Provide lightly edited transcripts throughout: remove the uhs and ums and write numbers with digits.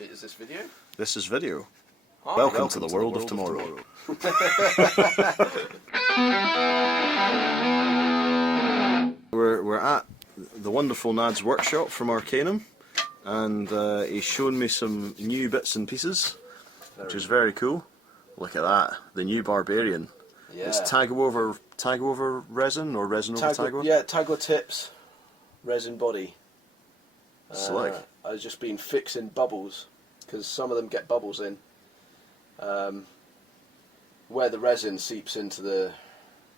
Is this video? This is video. Hi, welcome to the world of tomorrow. We're at the wonderful Nad's workshop from Arcanum, and he's shown me some new bits and pieces, which is very cool. Look at that, the new Barbarian. Yeah. It's Tag-over resin or resin over Tag-over? Yeah, Tag-over tips, resin body. Slick. I've just been fixing bubbles, because some of them get bubbles in. Where the resin seeps into the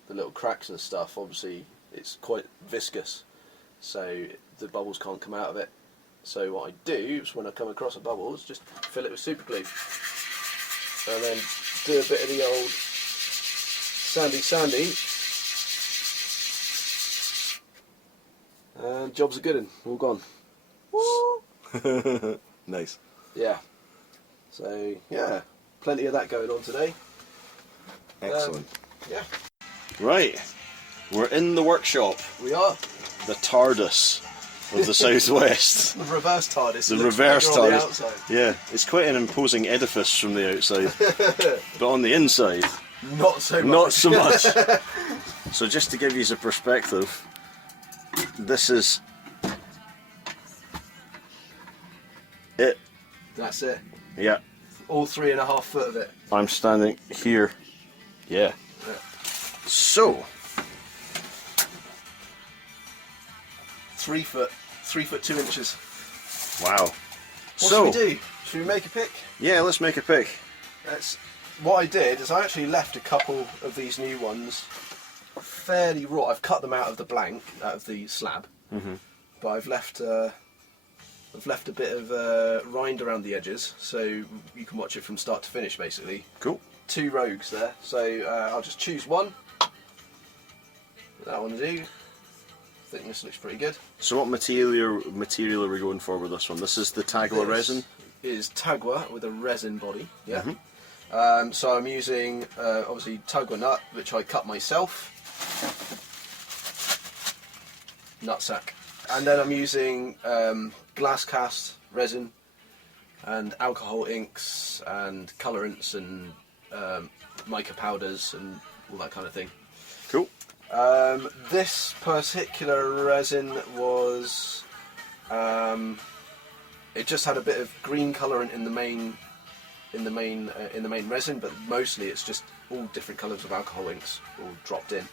little cracks and stuff, obviously it's quite viscous, so the bubbles can't come out of it. So what I do is when I come across a bubble, is just fill it with super glue, and then do a bit of the old sandy, and jobs are good and all gone. Woo! Nice. Yeah. So yeah, plenty of that going on today. Excellent. Yeah. Right, we're in the workshop. We are. The TARDIS of the Southwest. The reverse TARDIS. The reverse on the TARDIS. outside. Yeah, it's quite an imposing edifice from the outside, but on the inside, Not so much. not so much. So just to give you a perspective, this is it. That's it. Yeah, All 3.5 foot of it. I'm standing here. Yeah. Yeah. So, 3 foot 2 inches. wow. What should we do? Should we make a pick? Yeah, let's make a pick. What I did is I actually left a couple of these new ones fairly raw. I've cut them out of the blank, out of the slab, but I've left a bit of rind around the edges, so you can watch it from start to finish, basically. Cool. 2 rogues there, so I'll just choose one. That one to do. I think this looks pretty good. So what material are we going for with this one? This is the Tag-over resin? Is Tagua with a resin body, yeah. So I'm using obviously Tagua nut, which I cut myself. Nutsack. And then I'm using glass cast resin and alcohol inks and colorants and mica powders and all that kind of thing. Cool. This particular resin was it just had a bit of green colorant in the main resin, but mostly it's just all different colors of alcohol inks all dropped in,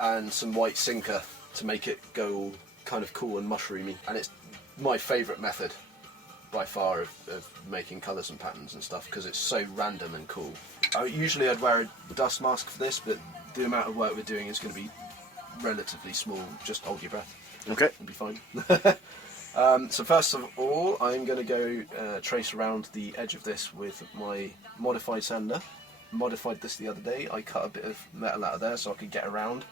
and some white sinker to make it go all kind of cool and mushroomy. And it's my favourite method by far of making colours and patterns and stuff, because it's so random and cool. Usually I'd wear a dust mask for this, but the amount of work we're doing is going to be relatively small. Just hold your breath. Okay. It'll be fine. So first of all, I'm going to go trace around the edge of this with my modified sander. Modified this the other day. I cut a bit of metal out of there so I could get around.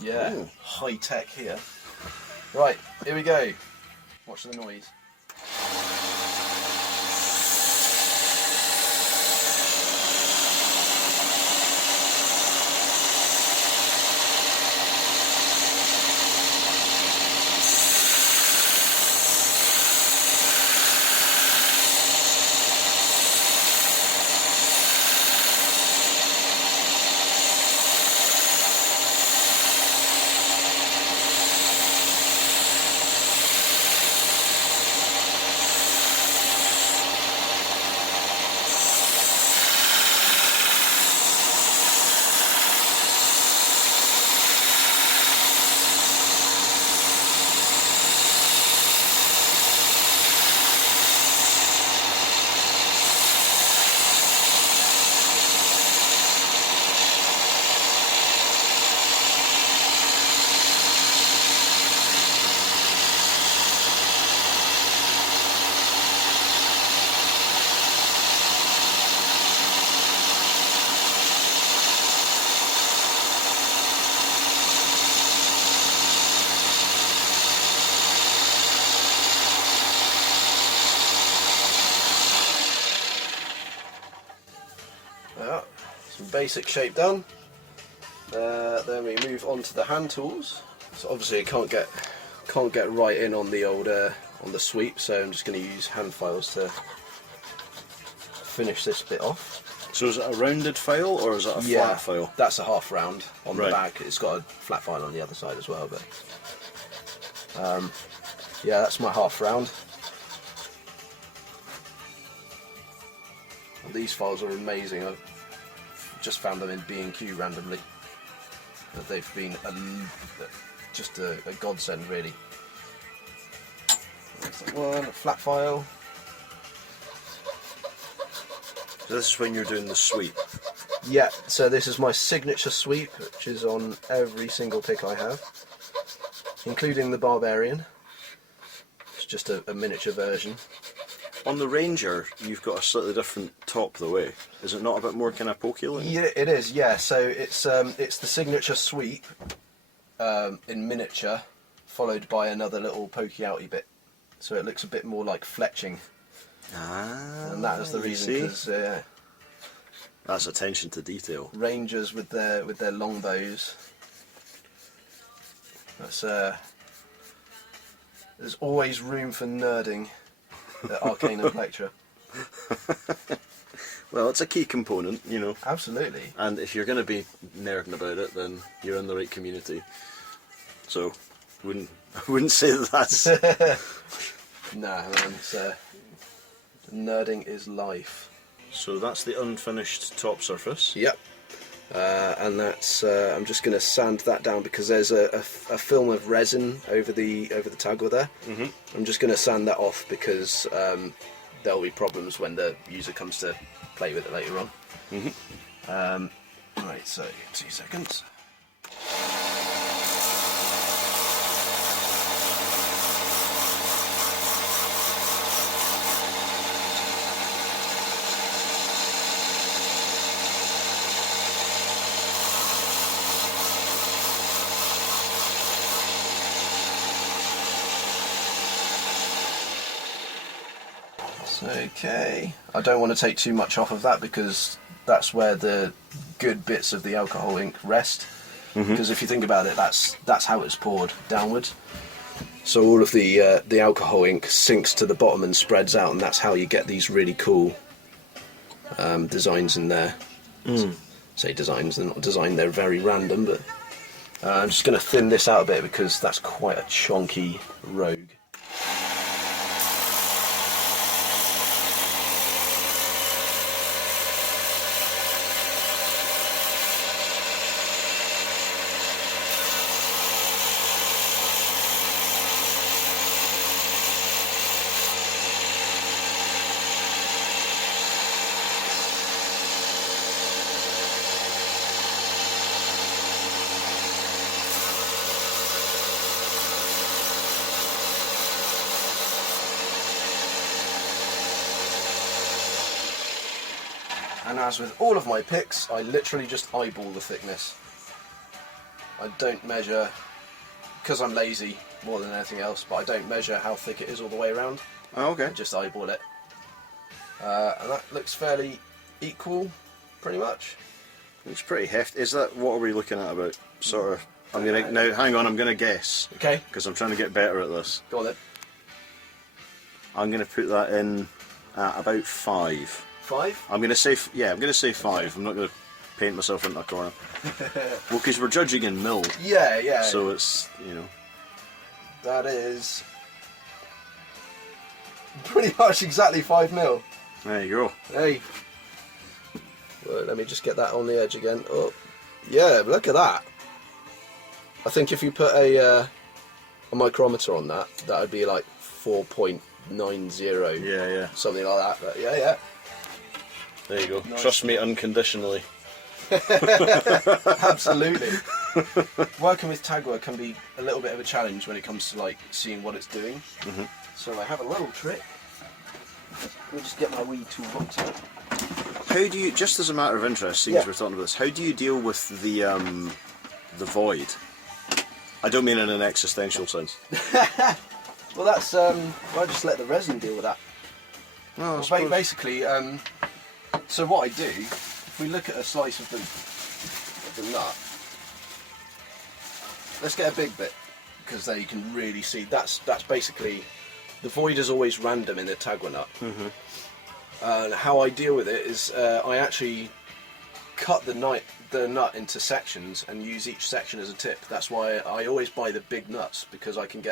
Yeah, Ooh. high tech here. Right, here we go. Watch the noise. Some basic shape done. Then we move on to the hand tools. So obviously it can't get right in on the old on the sweep, so I'm just going to use hand files to finish this bit off. So is it a rounded file or is it a flat file? That's a half round on Right. the back. It's got a flat file on the other side as well, but yeah, that's my half round. And these files are amazing. I've just found them in B&Q randomly. But they've been just a godsend, really. That's the one, a flat file. So this is when you're doing the sweep. Yeah, so this is my signature sweep, which is on every single pick I have, including the Barbarian. It's just a miniature version. On the Ranger, you've got a slightly different top the way. Is it not a bit more kind of pokey looking? Yeah, it is. Yeah, so it's the signature sweep in miniature, followed by another little pokey outy bit, so it looks a bit more like fletching. Ah, And that is the reason, because that's attention to detail. Rangers with their long bows. That's there's always room for nerding at Arcanum Plectra. Well, it's a key component, you know. Absolutely. And if you're going to be nerding about it, then you're in the right community. So, I wouldn't say that that's... Nah, man, it's, nerding is life. So that's the unfinished top surface. Yep. And that's I'm just going to sand that down because there's a film of resin over the tagua there. Mm-hmm. I'm just going to sand that off because there'll be problems when the user comes to play with it later on. Mm-hmm. Right, so 2 seconds. Okay, I don't want to take too much off of that because that's where the good bits of the alcohol ink rest. Because if you think about it, that's how it's poured downwards. So all of the alcohol ink sinks to the bottom and spreads out, and that's how you get these really cool designs in there. Say designs, they're not designed, they're very random, but I'm just going to thin this out a bit because that's quite a chonky rogue. And as with all of my picks, I literally just eyeball the thickness. I don't measure, because I'm lazy more than anything else, but I don't measure how thick it is all the way around. Oh, okay. I just eyeball it. And that looks fairly equal, pretty much. It's pretty hefty. Is that, what are we looking at about? Sort of, I'm gonna, now hang on, I'm gonna guess. Okay. Because I'm trying to get better at this. Go on then. I'm gonna put that in at about 5. 5? I'm gonna say, yeah, I'm gonna say 5. I'm not gonna paint myself into a corner. Well, because we're judging in mil. Yeah, yeah. So it's, you know. That is pretty much exactly 5 mil. There you go. Hey. Well, let me just get that on the edge again. Oh, yeah, look at that. I think if you put a micrometer on that, that would be like 4.90. Yeah, yeah. Something like that. But yeah, yeah. There you go. Nice. Trust me unconditionally. Absolutely. Working with Tagua can be a little bit of a challenge when it comes to like seeing what it's doing. So I have a little trick. Let me just get my wee toolbox out. How do you, just as a matter of interest, seeing as Yeah. we're talking about this, how do you deal with the void? I don't mean in an existential sense. Well, that's well, I just let the resin deal with that. No, Well, basically, so what I do, if we look at a slice of the nut, let's get a big bit because there you can really see. That's basically the void is always random in the Tagua nut. And how I deal with it is I actually cut the nut into sections and use each section as a tip. That's why I always buy the big nuts, because I could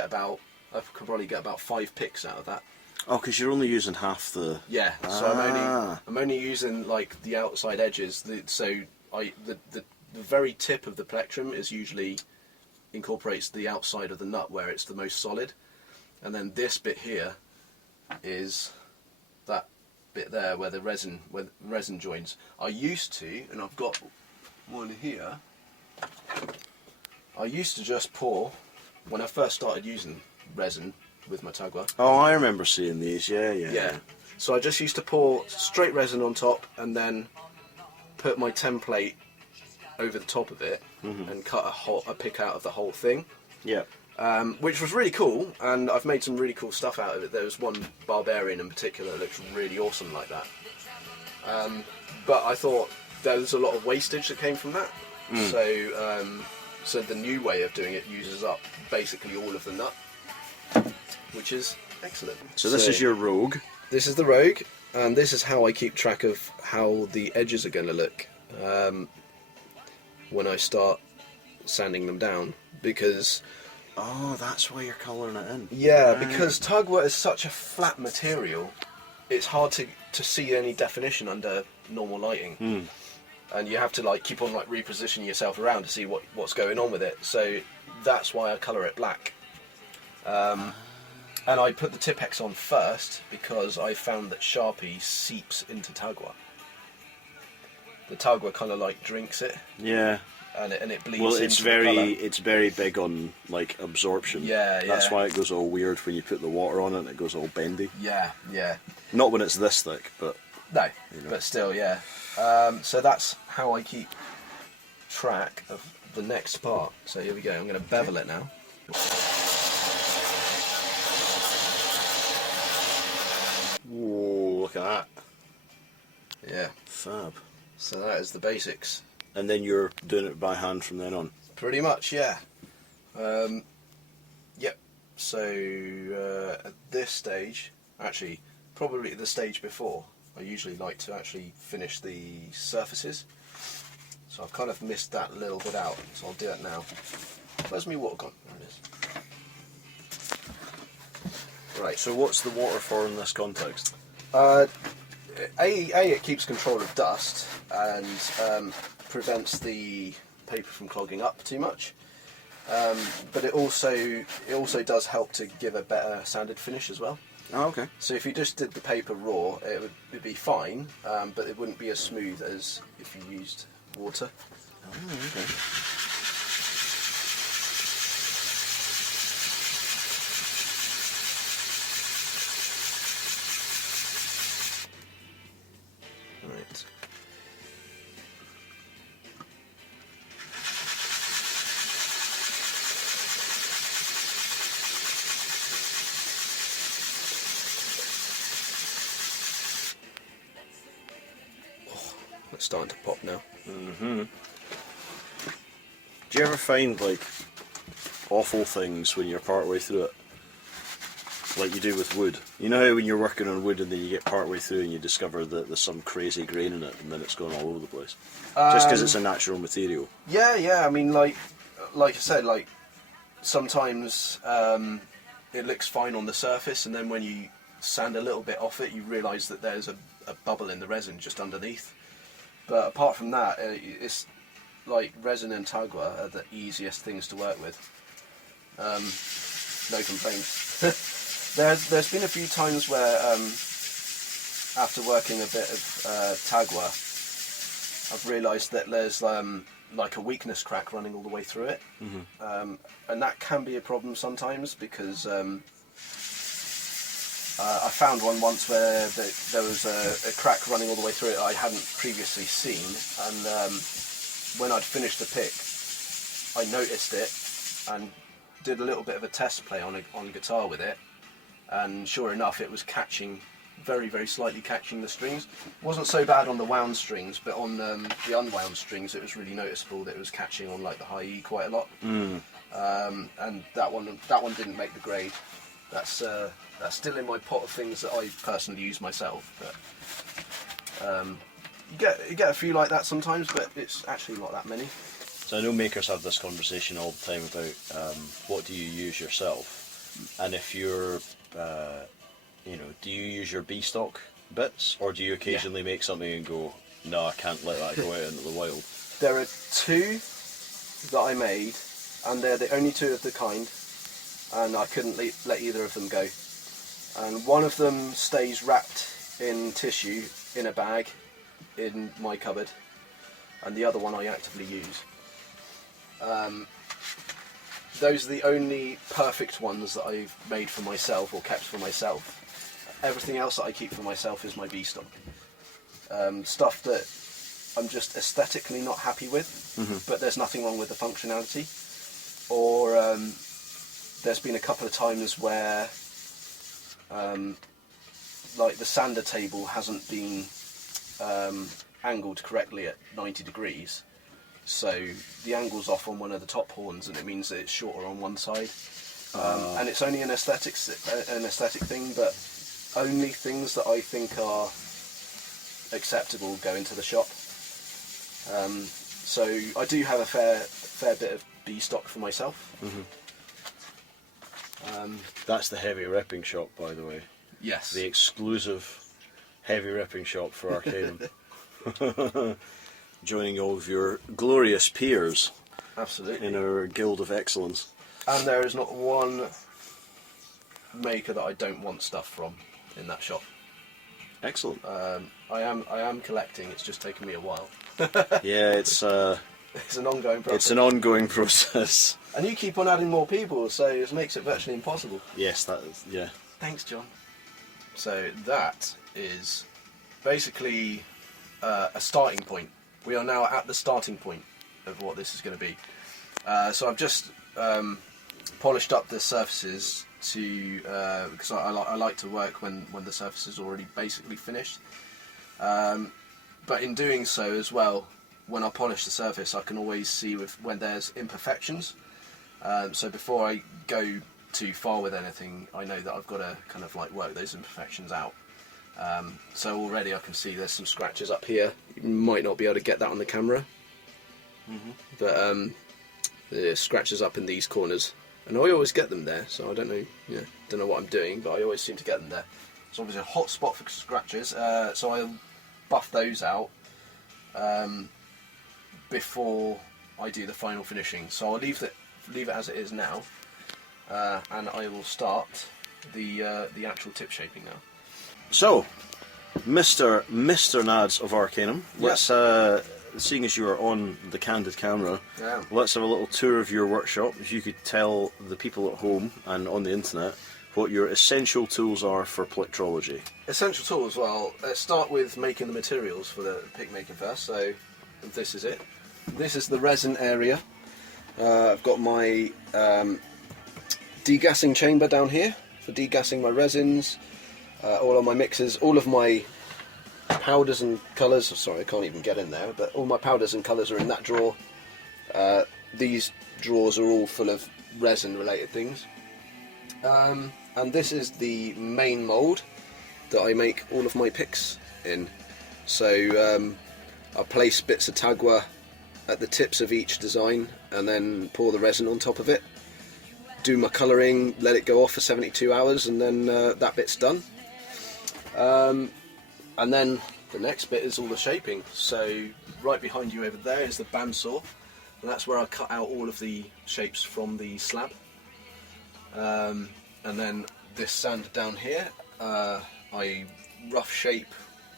probably get about 5 picks out of that. Oh, because you're only using half the... Yeah, so I'm only using like the outside edges. The very tip of the plectrum is usually incorporates the outside of the nut where it's the most solid, and then this bit here is that bit there where the resin joins. I used to, and I've got one here. I used to just pour when I first started using resin with my Tagua. Oh, I remember seeing these. Yeah. So I just used to pour straight resin on top and then put my template over the top of it and cut a pick out of the whole thing. Yeah. Which was really cool, and I've made some really cool stuff out of it. There was one barbarian in particular that looks really awesome like that. But I thought there was a lot of wastage that came from that. So the new way of doing it uses up basically all of the nut, which is excellent. So this is your rogue. This is the rogue, and this is how I keep track of how the edges are going to look when I start sanding them down, because... Oh, that's why you're colouring it in. Yeah, because Tagua is such a flat material, it's hard to see any definition under normal lighting. And you have to like keep on like repositioning yourself around to see what's going on with it. So that's why I colour it black. And I put the Tipex on first because I found that Sharpie seeps into Tagua. The Tagua kind of like drinks it. Yeah. And it bleeds. Well, into the colour. it's very big on like absorption. Yeah. That's why it goes all weird when you put the water on it and it goes all bendy. Yeah. Not when it's this thick, but... No, but still, yeah. So that's how I keep track of the next part. So here we go, I'm going to bevel it now. Whoa, look at that. Yeah. Fab. So that is the basics. And then you're doing it by hand from then on? Pretty much, yeah. Yep. So at this stage, actually, probably the stage before, I usually like to actually finish the surfaces. So I've kind of missed that little bit out, so I'll do it now. Where's my water gone? There it is. Right. So what's the water for in this context? It keeps control of dust and prevents the paper from clogging up too much. But it also does help to give a better sanded finish as well. Oh, okay. So if you just did the paper raw, it'd be fine, but it wouldn't be as smooth as if you used water. Oh, okay. Right. It's starting to pop now. Do you ever find like awful things when you're part way through it? Like you do with wood. You know how when you're working on wood and then you get part way through and you discover that there's some crazy grain in it and then it's going all over the place? Just because it's a natural material. Yeah. I mean, like I said, like sometimes it looks fine on the surface, and then when you sand a little bit off it, you realise that there's a bubble in the resin just underneath. But apart from that, it's like resin and Tagua are the easiest things to work with. No complaints. There's been a few times where after working a bit of Tagua, I've realised that there's like a weakness crack running all the way through it, and that can be a problem sometimes because I found one once where there was a crack running all the way through it I hadn't previously seen, and when I'd finished the pick, I noticed it and did a little bit of a test play on guitar with it, and sure enough it was catching, very very slightly catching the strings. It wasn't so bad on the wound strings, but on the unwound strings it was really noticeable that it was catching on like the high E quite a lot. And that one didn't make the grade. That's still in my pot of things that I personally use myself. But you get a few like that sometimes, but it's actually not that many. So I know makers have this conversation all the time about what do you use yourself, and if you're, do you use your B stock bits, or do you occasionally make something and go, no, I can't let that go out into the wild? There are two that I made, and they're the only two of the kind, and I couldn't let either of them go. And one of them stays wrapped in tissue in a bag in my cupboard, and the other one I actively use. Those are the only perfect ones that I've made for myself or kept for myself. Everything else that I keep for myself is my B stock. Stuff that I'm just aesthetically not happy with, but there's nothing wrong with the functionality. Or there's been a couple of times where like the sander table hasn't been angled correctly at 90 degrees. So the angle's off on one of the top horns, and it means that it's shorter on one side. And it's only an aesthetic thing, but only things that I think are acceptable go into the shop. So I do have a fair bit of B stock for myself. That's the heavy ripping shop, by the way. Yes. The exclusive heavy ripping shop for Arcanum. Joining all of your glorious peers. Absolutely. In our guild of excellence. And there is not one maker that I don't want stuff from in that shop. Excellent. I am collecting. It's just taken me a while. Yeah, it's an ongoing process. It's an ongoing process. And you keep on adding more people, so it makes it virtually impossible. Yes, that is, yeah. Thanks, John. So that is basically a starting point. We are now at the starting point of what this is going to be. So I've just polished up the surfaces to because I like to work when the surface is already basically finished. But in doing so as well, when I polish the surface, I can always see when there's imperfections. So before I go too far with anything, I know that I've got to kind of like work those imperfections out. So already I can see there's some scratches up here. You might not be able to get that on the camera, but the scratches up in these corners, and I always get them there. So I don't know what I'm doing, but I always seem to get them there. It's obviously a hot spot for scratches, so I'll buff those out before I do the final finishing. So I'll leave it as it is now, and I will start the actual tip shaping now. So, Mr. Nads of Arcanum, let's seeing as you are on the candid camera, let's have a little tour of your workshop. If you could tell the people at home and on the internet what your essential tools are for plectrology. Essential tools, well, let's start with making the materials for the pick making first. So this is it. This is the resin area. I've got my degassing chamber down here for degassing my resins, all of my mixes, all of my powders and colours. Sorry, I can't even get in there, but all my powders and colours are in that drawer. These drawers are all full of resin related things. And this is the main mould that I make all of my picks in. So I place bits of tagua at the tips of each design and then pour the resin on top of it, do my colouring, let it go off for 72 hours, and then that bit's done. And then the next bit is all the shaping. So right behind you over there is the bandsaw, and that's where I cut out all of the shapes from the slab. And then this sander down here, I rough shape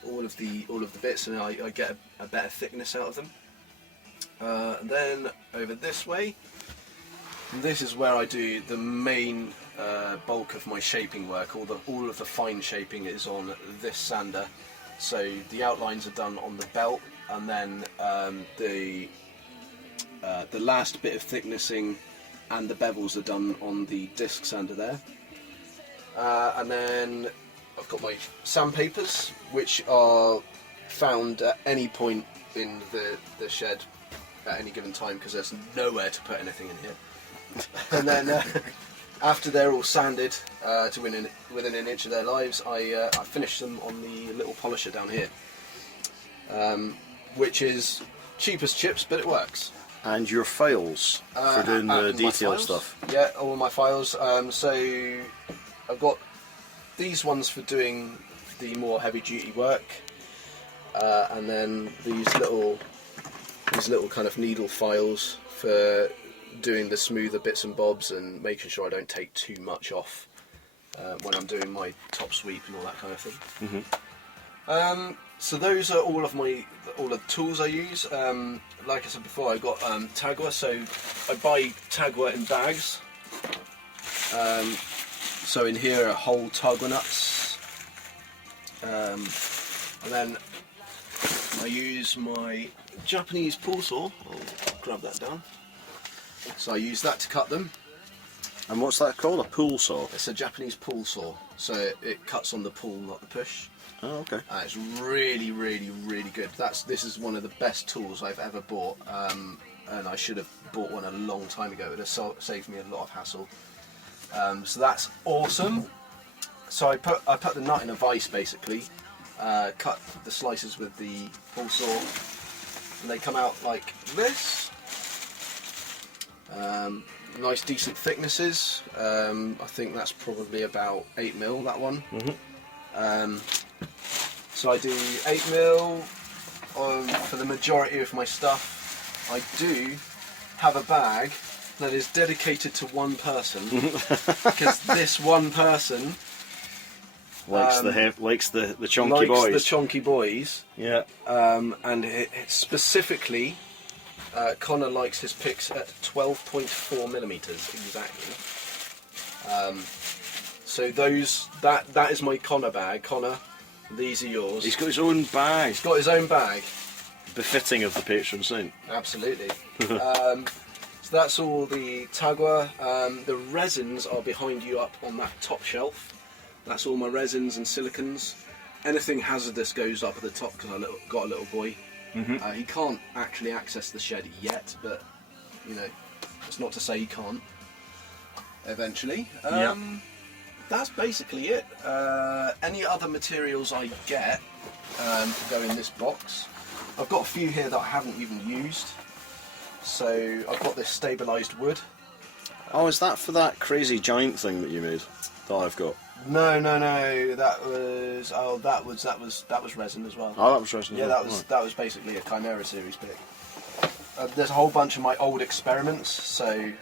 all of the bits, and I get a better thickness out of them. And then over this way, this is where I do the main bulk of my shaping work. All of the fine shaping is on this sander. So the outlines are done on the belt, and then the last bit of thicknessing and the bevels are done on the disc sander there. And then I've got my sandpapers, which are found at any point in the shed at any given time, because there's nowhere to put anything in here. And then after they're all sanded to within an inch of their lives, I finish them on the little polisher down here, which is cheap as chips, but it works. And your files for doing the detail stuff. Yeah, all my files. So I've got these ones for doing the more heavy duty work, and then these little kind of needle files for doing the smoother bits and bobs and making sure I don't take too much off when I'm doing my top sweep and all that kind of thing. Mm-hmm. So those are all the tools I use. Like I said before, I got Tagua, so I buy Tagua in bags. So in here are whole Tagua nuts, and then I use my Japanese pool saw. I'll grab that down. So I use that to cut them. And what's that called? A pool saw? It's a Japanese pool saw, so it cuts on the pull, not the push. Oh, okay. It's really, really, really good. This is one of the best tools I've ever bought, and I should have bought one a long time ago. It would have saved me a lot of hassle. So that's awesome. So I put the nut in a vise basically, cut the slices with the pull saw, and they come out like this. Nice decent thicknesses. I think that's probably about 8mm, that one. Mm-hmm. So I do 8mm for the majority of my stuff. I do have a bag that is dedicated to one person, because this one person likes the chunky boys. Likes the chunky boys. Yeah. And it specifically, Connor likes his picks at 12.4mm exactly. So that is my Connor bag. Connor, these are yours. He's got his own bag. He's got his own bag. Befitting of the patron saint. Absolutely. So that's all the Tagua. The resins are behind you up on that top shelf. That's all my resins and silicons. Anything hazardous goes up at the top because I got a little boy. Mm-hmm. He can't actually access the shed yet, but you know, it's not to say he can't. Eventually. Yep. That's basically it. Any other materials I get go in this box. I've got a few here that I haven't even used. So I've got this stabilised wood. Oh, is that for that crazy giant thing that you made? That I've got. No. That was resin as well. Oh, that was resin. Yeah, that was basically a Chimera series pick. There's a whole bunch of my old experiments. So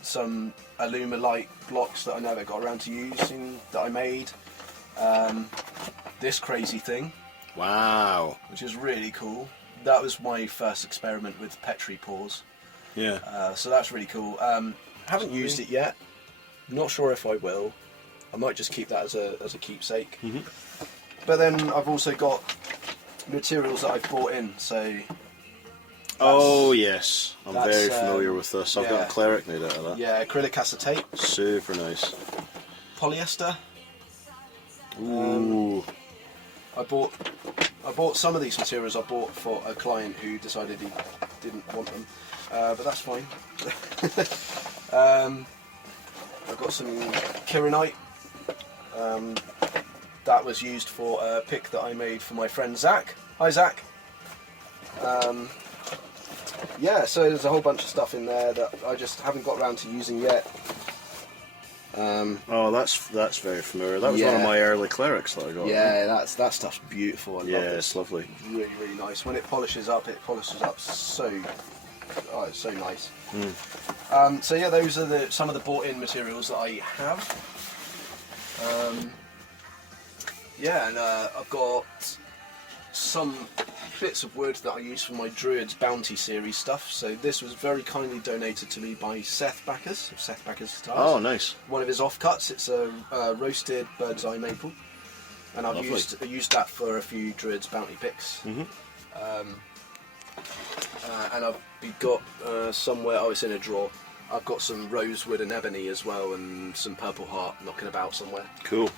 some Alumilite blocks that I never got around to using that I made. This crazy thing. Wow. Which is really cool. That was my first experiment with Petri pores. Yeah. So that's really cool. Haven't used it yet. Not sure if I will. I might just keep that as a keepsake. Mm-hmm. But then I've also got materials that I've bought in. So. Oh yes, I'm very familiar with this. I've got a cleric made out of that. Yeah, acrylic acetate. Super nice. Polyester. Ooh. I bought some of these materials. I bought for a client who decided he didn't want them, but that's fine. I've got some Kirinite. That was used for a pick that I made for my friend Zach. Hi Zach. Yeah, so there's a whole bunch of stuff in there that I just haven't got around to using yet. Oh, that's very familiar. That was one of my early clerics that I got. Yeah, that stuff's beautiful. I love it. It's lovely. It's really, really nice. When it polishes up so. Oh, it's so nice. Mm. So yeah, those are some of the bought-in materials that I have. And I've got some bits of wood that I use for my Druid's Bounty series stuff. So this was very kindly donated to me by Seth Backers of Seth Backers Guitars. Oh, nice. One of his offcuts. It's a roasted bird's eye maple, and I've used that for a few Druid's Bounty picks. Mm-hmm. And I've got somewhere. Oh, it's in a drawer. I've got some rosewood and ebony as well, and some purple heart knocking about somewhere. Cool.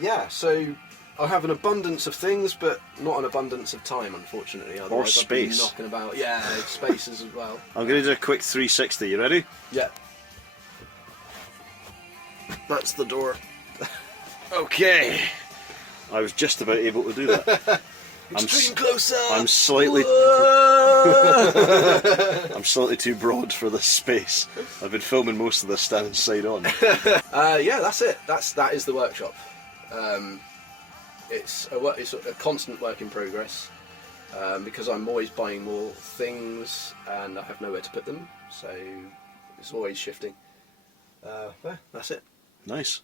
Yeah, so I have an abundance of things, but not an abundance of time, unfortunately. Or space. I've been knocking about. Yeah, spaces as well. I'm going to do a quick 360. You ready? Yeah. That's the door. Okay. I was just about able to do that. Extreme close up! I'm slightly... I'm slightly too broad for this space. I've been filming most of this standing side on. Yeah, that's it. That is the workshop. It's a constant work in progress because I'm always buying more things and I have nowhere to put them, so it's always shifting. Yeah, that's it. Nice.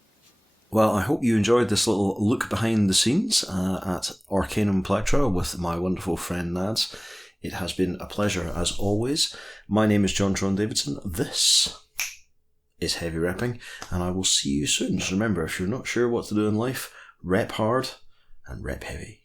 Well, I hope you enjoyed this little look behind the scenes at Arcanum Plectra with my wonderful friend Nads. It has been a pleasure as always. My name is John Tron Davidson. This is Heavy Repping, and I will see you soon. Just remember, if you're not sure what to do in life, rep hard and rep heavy.